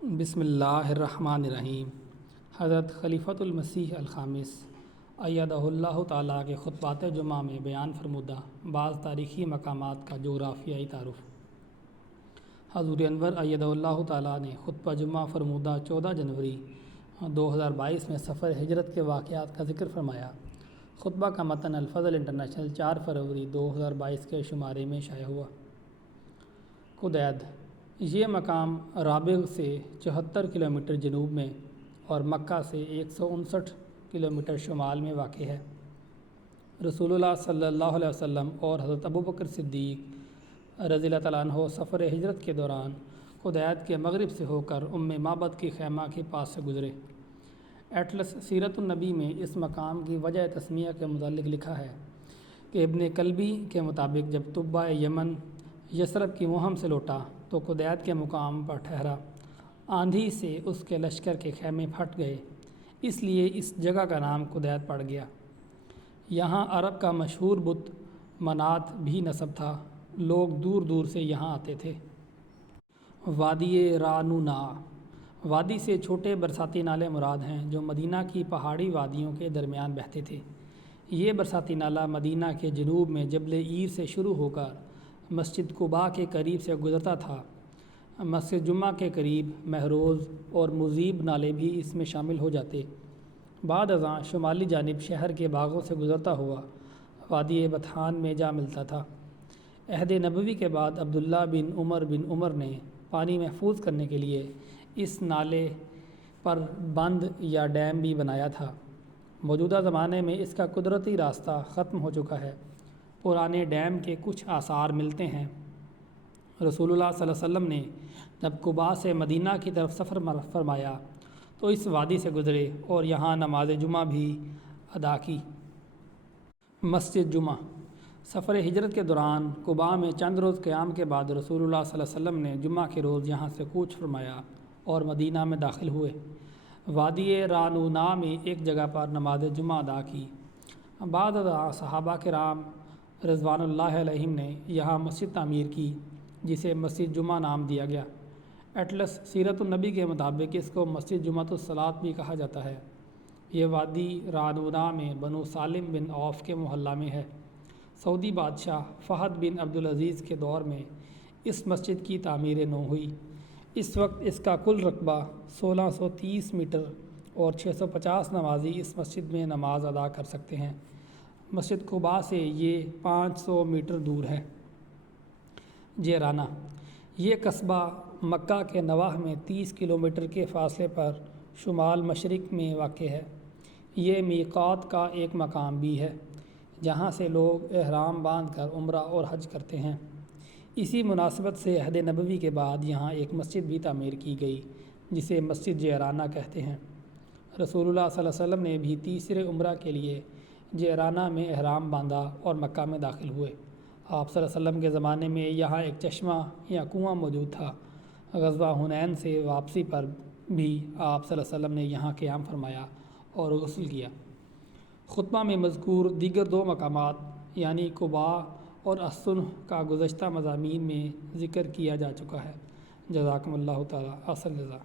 بسم اللہ الرحمن الرحیم۔ حضرت خلیفۃ المسیح الخامس ایدہ اللہ تعالیٰ کے خطبات جمعہ میں بیان فرمودہ بعض تاریخی مقامات کا جغرافیائی تعارف۔ حضور انور ایدہ اللہ تعالیٰ نے خطبہ جمعہ فرمودہ 14 جنوری 2022 میں سفر ہجرت کے واقعات کا ذکر فرمایا۔ خطبہ کا متن الفضل انٹرنیشنل 4 فروری 2022 کے شمارے میں شائع ہوا۔ قدید یہ مقام رابغ سے 74 کلومیٹر جنوب میں اور مکہ سے 159 کلومیٹر شمال میں واقع ہے۔ رسول اللہ صلی اللہ علیہ وسلم اور حضرت ابوبکر صدیق رضی اللہ تعالیٰ عنہ سفر ہجرت کے دوران قدید کے مغرب سے ہو کر معبد کی خیمہ کے پاس سے گزرے۔ ایٹلس سیرت النبی میں اس مقام کی وجہ تسمیہ کے متعلق لکھا ہے کہ ابن کلبی کے مطابق جب طبہ یمن یثرب کی مہم سے لوٹا تو قدید کے مقام پر ٹھہرا۔ آندھی سے اس کے لشکر کے خیمے پھٹ گئے، اس لیے اس جگہ کا نام قدید پڑ گیا۔ یہاں عرب کا مشہور بت منات بھی نصب تھا، لوگ دور دور سے یہاں آتے تھے۔ وادی رعنونا، وادی سے چھوٹے برساتی نالے مراد ہیں جو مدینہ کی پہاڑی وادیوں کے درمیان بہتے تھے۔ یہ برساتی نالہ مدینہ کے جنوب میں جبل عیر سے شروع ہو کر مسجد قباء کے قریب سے گزرتا تھا۔ مسجد جمعہ کے قریب مہروز اور مذیب نالے بھی اس میں شامل ہو جاتے۔ بعد ازاں شمالی جانب شہر کے باغوں سے گزرتا ہوا وادی بطحان میں جا ملتا تھا۔ عہد نبوی کے بعد عبداللہ بن عمر نے پانی محفوظ کرنے کے لیے اس نالے پر بند یا ڈیم بھی بنایا تھا۔ موجودہ زمانے میں اس کا قدرتی راستہ ختم ہو چکا ہے۔ پرانے ڈیم کے کچھ آثار ملتے ہیں۔ رسول اللہ صلی اللہ علیہ وسلم نے جب قباء سے مدینہ کی طرف سفر فرمایا تو اس وادی سے گزرے اور یہاں نماز جمعہ بھی ادا کی۔ مسجد جمعہ، سفر ہجرت کے دوران قباء میں چند روز قیام کے بعد رسول اللہ صلی اللہ علیہ وسلم نے جمعہ کے روز یہاں سے کوچ فرمایا اور مدینہ میں داخل ہوئے۔ وادی رعنونا میں ایک جگہ پر نماز جمعہ ادا کی۔ بعد ازاں صحابہ کرام رضوان اللہ علیہم نے یہاں مسجد تعمیر کی جسے مسجد جمعہ نام دیا گیا۔ ایٹلس سیرت النبی کے مطابق اس کو مسجد جمعۃ الصلاۃ بھی کہا جاتا ہے۔ یہ وادی رعنونا میں بنو سالم بن عوف کے محلہ میں ہے۔ سعودی بادشاہ فہد بن عبدالعزیز کے دور میں اس مسجد کی تعمیر نو ہوئی۔ اس وقت اس کا کل رقبہ 1630 میٹر اور 650 نمازی اس مسجد میں نماز ادا کر سکتے ہیں۔ مسجد قباء سے یہ 500 میٹر دور ہے۔ جیرانہ، یہ قصبہ مکہ کے نواح میں 30 کلومیٹر کے فاصلے پر شمال مشرق میں واقع ہے۔ یہ میقات کا ایک مقام بھی ہے جہاں سے لوگ احرام باندھ کر عمرہ اور حج کرتے ہیں۔ اسی مناسبت سے عہد نبوی کے بعد یہاں ایک مسجد بھی تعمیر کی گئی جسے مسجد جیرانہ کہتے ہیں۔ رسول اللہ صلی اللہ علیہ وسلم نے بھی تیسرے عمرہ کے لیے جیرانہ میں احرام باندھا اور مکہ میں داخل ہوئے۔ آپ صلی اللہ علیہ وسلم کے زمانے میں یہاں ایک چشمہ یا کنواں موجود تھا۔ غزوہ حنین سے واپسی پر بھی آپ صلی اللہ علیہ وسلم نے یہاں قیام فرمایا اور غسل کیا۔ خطبہ میں مذکور دیگر 2 مقامات یعنی قباء اور الصنح کا گزشتہ مضامین میں ذکر کیا جا چکا ہے۔ جزاکم اللہ تعالیٰ احسن جزا۔